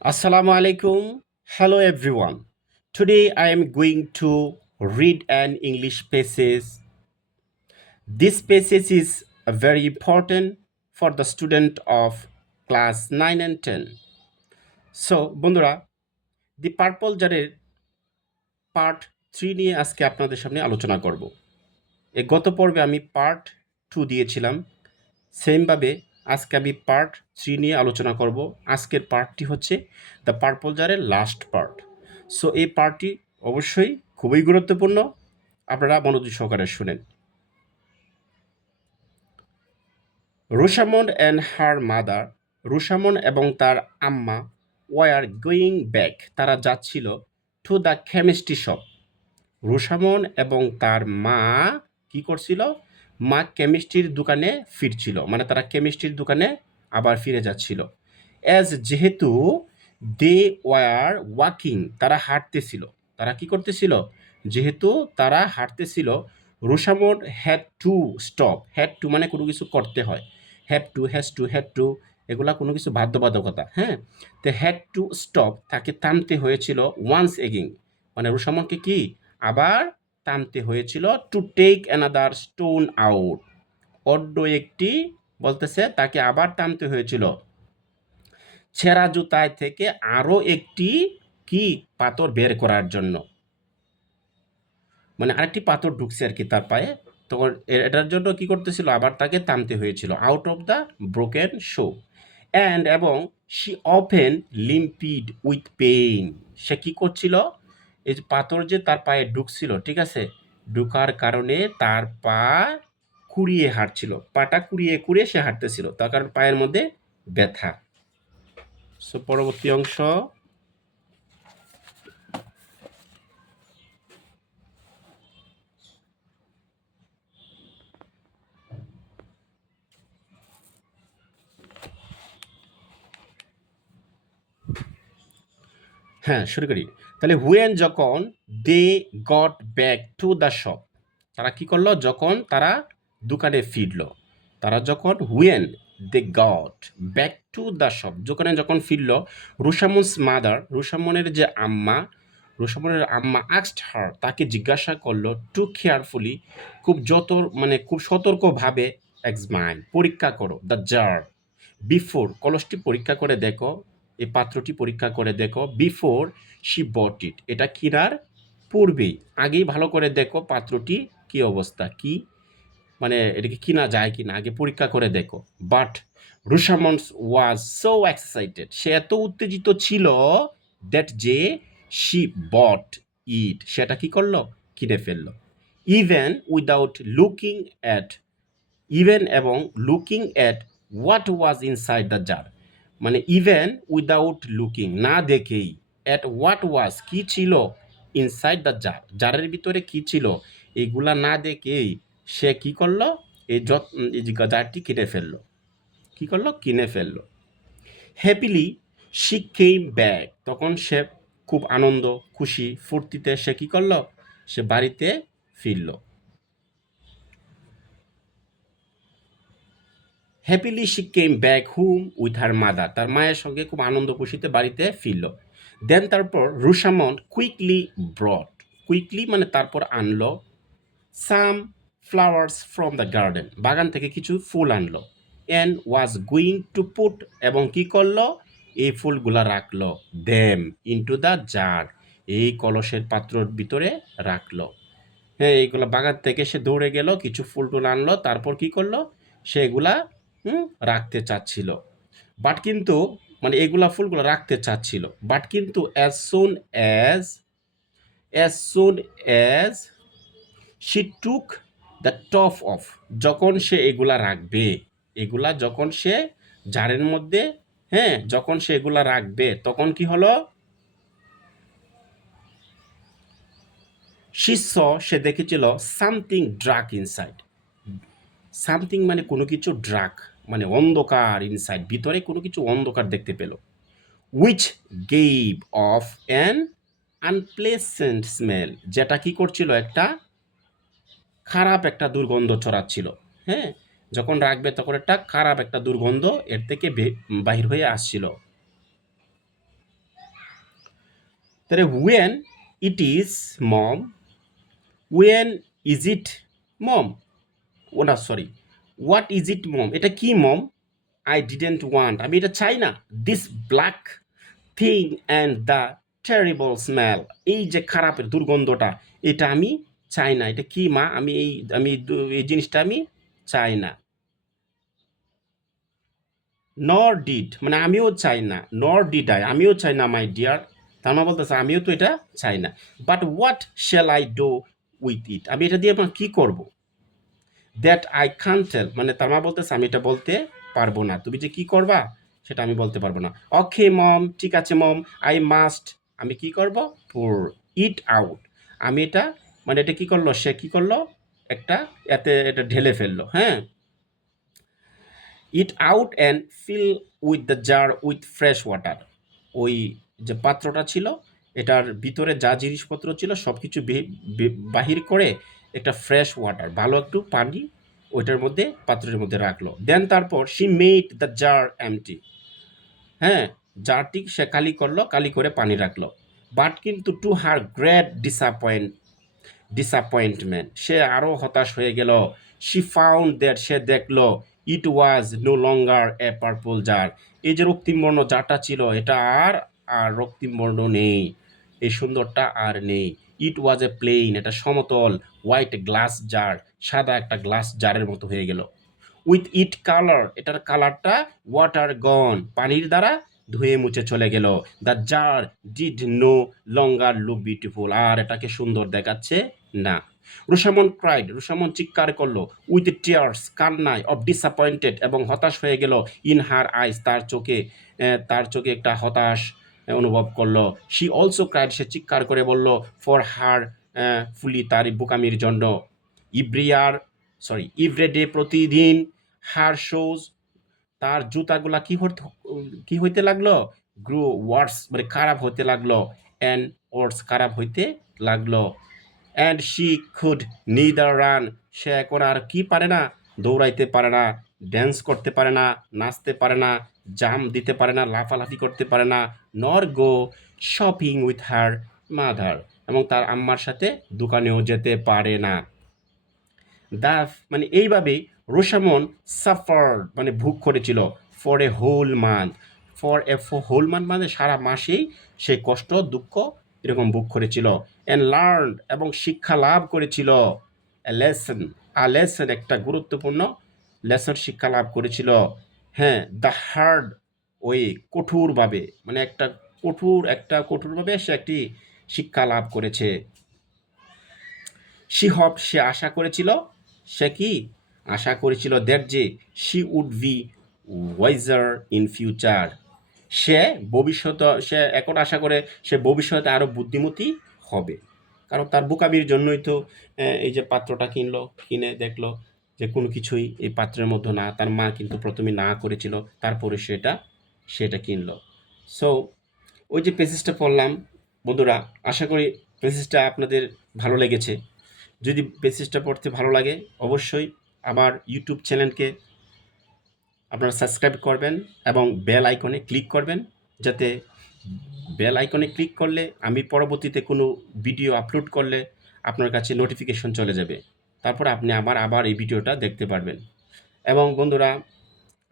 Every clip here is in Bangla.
Assalamu alaikum. Hello everyone. Today I am going to read an English passage. This passage is very important for the student of class 9 and 10. So, বন্ধুরা, দি পার্পল জারের পার্ট 3 নিয়ে আজকে আপনাদের সামনে আলোচনা করব। গত পর্বে আমি পার্ট 2 দিয়েছিলাম। সেমভাবে আজকে আমি পার্ট 3 নিয়ে আলোচনা করব। আজকের পার্টটি হচ্ছে দ্য পার্পল জারের লাস্ট পার্ট। সো এই পার্টটি অবশ্যই খুবই গুরুত্বপূর্ণ, আপনারা মনোযোগ সহকারে শুনেন। রোসামন্ড অ্যান্ড হার মাদার, রোসামন্ড এবং তার আম্মা ওয়ার গোয়িং ব্যাক, তারা যাচ্ছিল টু দ্য কেমিস্ট্রি শপ। রোসামন্ড এবং তার মা কি করছিল? মা কেমিস্ট্রির দোকানে ফিরছিল, মানে তারা কেমিস্ট্রির দোকানে আবার ফিরে যাচ্ছিল। যেহেতু দে ওয়ার ওয়াকিং, তারা হাঁটতেছিল। তারা কি করতেছিল? যেহেতু তারা হাঁটতেছিল, Rosamond had to stop. Had to মানে কোনো কিছু করতে হয়। হ্যাড টু এগুলা কোনো কিছু বাধ্যবাধকতা। হ্যাঁ, তো হ্যাড টু স্টপ, তাকে থামতে হয়েছিল। ওয়ান্স এগেইন মানে রোসামন্ডকে কি আবার টানতে হয়েছিল। To take another stone out, অন্য একটি, বলতেছে তাকে আবার টানতে হয়েছিল ছেঁড়া জুতায় থেকে আরও একটি কি পাথর বের করার জন্য। মানে আরেকটি পাথর ঢুকছে আর কি তার পায়ে, তখন এটার জন্য কি করতেছিল? আবার তাকে টানতে হয়েছিল out of the broken shoe. And এবং she often limped with pain, সে কি করছিল? এই যে পাথর যে তার পায়ে ঢুকছিল, ঠিক আছে, ঢুকার কারণে তার পা কুড়িয়ে হাঁটছিল, পাটা কুড়িয়ে কুড়িয়ে সে হাঁটতেছিল, তার কারণ পায়ের মধ্যে ব্যথা। সো পরবর্তী অংশ, হ্যাঁ শুরু করি তাহলে। হুয়েন যখন they got back to the shop, তারা কি করলো? যখন তারা দোকানে ফিরলো, তারা যখন when they got back to the shop, দোকানে যখন ফিরলো, রুসামুনস মাদার, রুসামনের যে আম্মা, রুসামনের আম্মা আস্কড হার, তাকে জিজ্ঞাসা করলো টু কেয়ারফুলি, খুব মানে খুব সতর্কভাবে, এক্সামাইন পরীক্ষা করো, দ্য জার বিফোর, কলসটি পরীক্ষা করে দেখো, এই পাত্রটি পরীক্ষা করে দেখো, বিফোর শি বট ইট, এটা কিনার পূর্বেই, আগেই ভালো করে দেখো পাত্রটি কি অবস্থা, কি মানে এটাকে কিনা যায় কিনা আগে পরীক্ষা করে দেখো। বাট রুসামন্স ওয়াজ সো এক্সাইটেড, সে এত উত্তেজিত ছিল, দ্যাট যে শি বট ইট, সেটা কি করলো? কিনে ফেললো। Even without looking at, even এবং looking at what was inside the jar, মানে ইভেন উইদাউট লুকিং, না দেখেই, অ্যাট হোয়াট ওয়াজ কি ছিল, ইনসাইড দ্য জার, জারের ভিতরে কি ছিল, এইগুলা না দেখেই সে কি করলো? এই যে জারটি কিনে ফেললো। কি করলো? কিনে ফেললো। হ্যাপিলি শি কেম ব্যাক, তখন সে খুব আনন্দ, খুশি, ফুর্তিতে সে কি করলো? সে বাড়িতে ফিরলো। Happily she came back home with her mother, তার মায়ের সঙ্গে খুব আনন্দ খুশিতে বাড়িতে ফিরল। দেন তারপর রুসামন্ড কুইকলি ব্রট, কুইকলি মানে তারপর আনলো, সাম ফ্লাওয়ার্স ফ্রম দ্য গার্ডেন, বাগান থেকে কিছু ফুল আনলো। And was going to put, এবং কি করলো? এই ফুলগুলা রাখলো, দেম ইনটু দ্য জার, এই কলসের পাত্রর ভিতরে রাখলো। হ্যাঁ, এইগুলা বাগান থেকে সে দৌড়ে গেল, কিছু ফুল টুল আনলো, তারপর কি করলো? সেগুলা রাখতে চাচ্ছিল। বাট কিন্তু মানে এগুলা ফুলগুলো রাখতে চাচ্ছিল, বাট কিন্তু as soon as she took the top of, যখন সে এগুলা রাখবে, এগুলা যখন সে জারের মধ্যে, হ্যাঁ, যখন সে এগুলা রাখবে, তখন কি হলো? সে দেখেছিল সামথিং ড্রাক ইনসাইড, সামথিং মানে কোনো কিছু, ড্রাক মানে অন্ধকার, ইনসাইড ভিতরে কোনো কিছু অন্ধকার দেখতে পেল। Which gave off an unpleasant smell, যেটা কি করছিল? একটা খারাপ একটা দুর্গন্ধ ছড়াচ্ছিল। হ্যাঁ, যখন রাখবে তখন একটা খারাপ একটা দুর্গন্ধ এর থেকে বাহির হয়ে আসছিল। তাহলে when it is mom, when is it mom, ও না sorry, what is it mom, এটা কি মম, I didn't want, আমি এটা চাই না, this black thing and the terrible smell, এই যে খারাপের দুর্গন্ধটা, এটা আমি চাই না, এটা কি মা, এই জিনিসটা আমি চাই না। নর ডিড মানে আমিও চাই না, নর ডিড আই আমিও চাই না, মাই ডিয়ার, তার মানে বলতেছে আমিও তো এটা চাই না, but what shall I do with it, আমি এটা দিয়ে কি করব, দ্যাট আই কান টেল মানে তার মানে বলতেছে আমি এটা বলতে পারবো না, তুমি যে কি করবা সেটা আমি বলতে পারবো না। ওকে মম, ঠিক আছে মম, আই মাস্ট, আমি কি করব, পুর ইট আউট, আমি এটা মানে এটা কি করলো, সে কি করলো, একটা এতে এটা ঢেলে ফেললো, হ্যাঁ, it out and fill with the jar with fresh water, ওই যে পাত্রটা ছিল এটার ভিতরে যা জিনিসপত্র ছিল সব কিছু বাহির করে একটা ফ্রেশ ওয়াটার ভালো একটু পানি ওইটার মধ্যে পাত্রের মধ্যে রাখলো, দেন তারপর she made the jar empty, হ্যাঁ, জারটি সে কালি করলো, কালি করে পানি রাখলো, বাট কিন্তু টু হার গ্রেট ডিসঅ্যাপয়েন্টমেন্ট সে আরও হতাশ হয়ে গেল, শি ফাউন্ড দ্যাট সে দেখলো it was no longer a purple jar, এই যে রক্তিম বর্ণ জারটা ছিল এটা আর রক্তিম বর্ণ নেই, এই সুন্দরটা আর নেই, ইট ওয়াজ এ প্লেন এটা সমতল, হোয়াইট গ্লাস জার সাদা একটা গ্লাস জারের মতো হয়ে গেল, উইথ ইট কালার এটার কালারটা ওয়াটার গন পানির দ্বারা ধুয়ে মুছে চলে গেল, the jar did no longer look beautiful আর এটাকে সুন্দর দেখাচ্ছে না, রুসামন ক্রাইড রুসামন চিৎকার করলো, উইথ টিয়ার্স কান্নায় অফ ডিসঅ্যাপয়েন্টেড এবং হতাশ হয়ে গেল, ইন হার আইস তার চোখে একটা হতাশ অনুভব করলো, শি অলসো ক্রাইড সে চিৎকার করে বলল, ফর হার ফুলি তার বুকামির জন্য, ইব্রিয়ার ইভরিডে প্রতিদিন, হার শোজ তার জুতাগুলা কি হইতে লাগলো, গ্রো ওয়ার্স মানে খারাপ হতে লাগলো, অ্যান্ড ওয়ার্স খারাপ হইতে লাগলো, and she could neither run সে এখন আর কি পারে না, দৌড়াইতে পারে না, ড্যান্স করতে পারে না, নাচতে পারে না, জাম দিতে পারে না, লাফালাফি করতে পারে না, নর go shopping with her mother এবং তার আম্মার সাথে দোকানেও যেতে পারে না। মানে এইভাবেই রোশামন সাফার্ড মানে ভোগ করেছিল for a whole month, whole month মানে সারা মাসেই সে কষ্ট দুঃখ এরকম ভোগ করেছিল, অ্যান্ড লার্ন এবং শিক্ষা লাভ করেছিল, লেসন একটা গুরুত্বপূর্ণ লেসন শিক্ষা লাভ করেছিল, হ্যাঁ, দ্য হার্ড ওই কঠোরভাবে মানে কঠোরভাবে সে একটি শিক্ষা লাভ করেছে, সে আশা করেছিল, সে কি আশা করেছিল, দ্যাট যে she would be wiser in future সে এখন আশা করে সে ভবিষ্যতে আরও বুদ্ধিমতী হবে, কারণ তার বোকামির জন্যই তো এই যে পাত্রটা কিনে দেখলো যে কোনো কিছুই এই পাত্রের মধ্যে না, তার মা কিন্তু প্রথমে না করেছিল তারপরে সেটা কিনলো। সো ওই যে পেসেজটা পড়লাম বন্ধুরা, আশা করি পেসেজটা আপনাদের ভালো লেগেছে, যদি পেসেজটা পড়তে ভালো লাগে অবশ্যই আমার ইউটিউব চ্যানেলকে আপনারা সাবস্ক্রাইব করবেন এবং বেল আইকনে ক্লিক করবেন, যাতে বেল আইকনে ক্লিক করলে আমি পরবর্তীতে কোনো ভিডিও আপলোড করলে আপনার কাছে নোটিফিকেশন চলে যাবে, তারপর আপনি আবার এই ভিডিওটা দেখতে পারবেন। এবং বন্ধুরা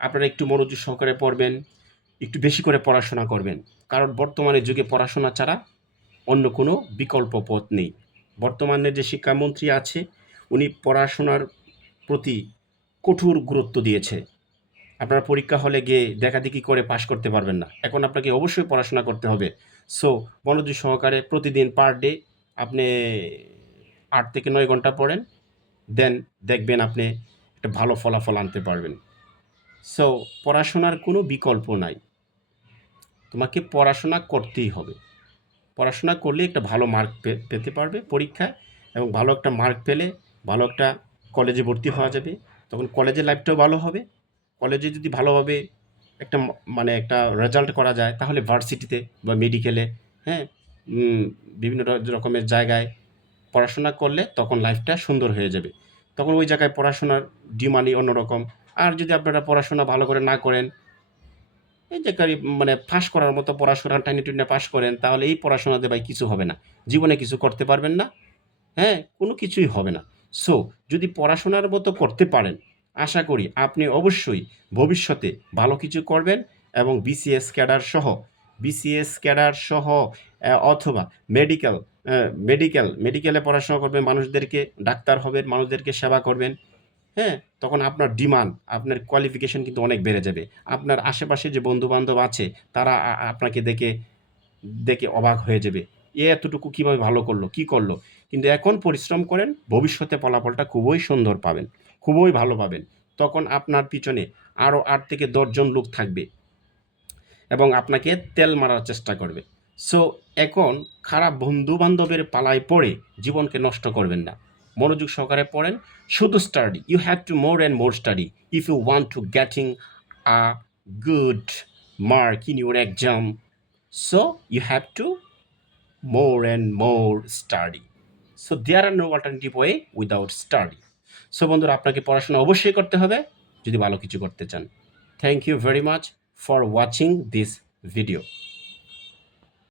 আপনারা একটু মনোযোগ সহকারে পড়বেন, একটু বেশি করে পড়াশোনা করবেন, কারণ বর্তমানে যুগে পড়াশোনা ছাড়া অন্য কোনো বিকল্প পথ নেই। বর্তমানে যে শিক্ষামন্ত্রী আছে উনি পড়াশোনার প্রতি কঠোর গুরুত্ব দিয়েছে, আপনার পরীক্ষা হলে গিয়ে দেখাদেখি করে পাশ করতে পারবেন না, এখন আপনাকে অবশ্যই পড়াশোনা করতে হবে। সো মনোযোগ সহকারে প্রতিদিন পার ডে আপনি 8 থেকে 9 ঘন্টা পড়েন, দেন দেখবেন আপনি একটা ভালো ফলাফল আনতে পারবেন। সো পড়াশোনার কোনো বিকল্প নাই, তোমাকে পড়াশোনা করতেই হবে, পড়াশোনা করলে একটা ভালো মার্ক পেতে পারবে পরীক্ষায়, এবং ভালো একটা মার্ক পেলে ভালো একটা কলেজে ভর্তি হওয়া যাবে, তখন কলেজের লাইফটাও ভালো হবে, কলেজে যদি ভালোভাবে একটা রেজাল্ট করা যায় তাহলে ভার্সিটিতে বা মেডিকেলে, হ্যাঁ, বিভিন্ন রকমের জায়গায় পড়াশোনা করলে তখন লাইফটা সুন্দর হয়ে যাবে, তখন ওই জায়গায় পড়াশোনার ডিমান্ডই অন্যরকম। আর যদি আপনারা পড়াশোনা ভালো করে না করেন এই যে মানে পাস করার মতো পড়াশোনা টাইনে টুইনে পাস করেন, তাহলে এই পড়াশোনাতে ভাই কিছু হবে না, জীবনে কিছু করতে পারবেন না, হ্যাঁ, কোনো কিছুই হবে না। সো যদি পড়াশোনার মতো করতে পারেন, আশা করি আপনি অবশ্যই ভবিষ্যতে ভালো কিছু করবেন এবং বিসিএস ক্যাডার সহ অথবা মেডিকেল মেডিকেলে পড়াশোনা করবেন, মানুষদেরকে ডাক্তার হবেন, মানুষদেরকে সেবা করবেন, হ্যাঁ? তখন আপনার ডিমান্ড, আপনার কোয়ালিফিকেশন কিন্তু অনেক বেড়ে যাবে। আপনার আশেপাশে যে বন্ধু-বান্ধব আছে, তারা আপনাকে দেখে দেখে অবাক হয়ে যাবে। এ এতটুকু কিভাবে ভালো করলো, কি করলো? কিন্তু এখন পরিশ্রম করেন, ভবিষ্যতে ফলাফলটা খুবই সুন্দর পাবেন, খুবই ভালো পাবেন। তখন আপনার পিছনে আরও ৮ থেকে ১০ জন লোক থাকবে এবং আপনাকে তেল মারার চেষ্টা করবে। সো এখন খারাপ বন্ধু-বান্ধবের পালায় পড়ে জীবনকে নষ্ট করবেন না। মনোযোগ সহকারে পড়েন, শুধু study. You have to more and more study if you want to getting a good mark in your exam. So you have to more and more study. So there are no alternative way without study. So বন্ধুরা, আপনাকে পড়াশোনা অবশ্যই করতে হবে যদি ভালো কিছু করতে চান। Thank you very much for watching this video.